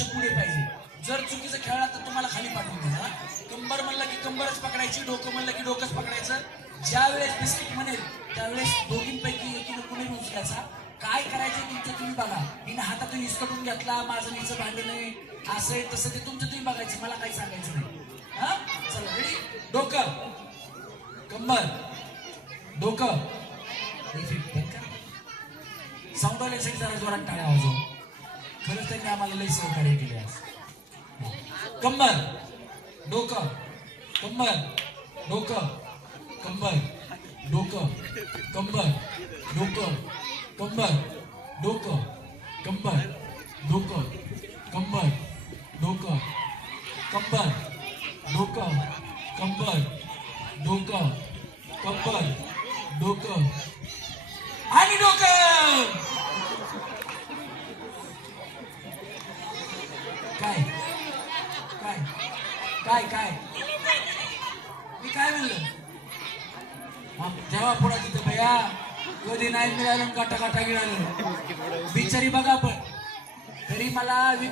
पुढे पाहिजे. जर चुकीचं खेळला तर तुम्हाला खाली पाठवून देणार. कंबर म्हणलं की कंबरच पकडायची, डोकं म्हणलं की डोकंच पकडायचं. ज्या वेळेस बिस्किट म्हणेल त्यावेळेस दोघींपैकी एकीनं कुणी उचलायचा. काय करायचं तुमचं तुम्ही बघा. हिनं हातातून हिसकटून घेतला, माझं नीचं भांडण आहे, असं आहे तसं ते तुमचं तुम्ही बघायचं, मला काही सांगायचं नाही. हा चला रेडी. डोकं, कंबर, डोकं. साऊंड आल्यासाठी जरा जोरात टाळ्या वाजव. खरंच त्यांनी आम्हाला लई सहकार्य केले आज. कंबर, डोकं, कंबर, डोकं, कंबर, डोकं, कंबर, डोकं, कंबर, डोकं, कंबर, डोकं, कंबर, डोकं, कंबर, डोकं, कंबर, डोकं, कंबर, डोकं आणि डोकं. काय काय काय काय मी काय म्हणलं. जेव्हा पुढा तिथं भैया कधी नाही मिळालं, काटा काटा गिळालं बिचारी बघा. पण तरी मला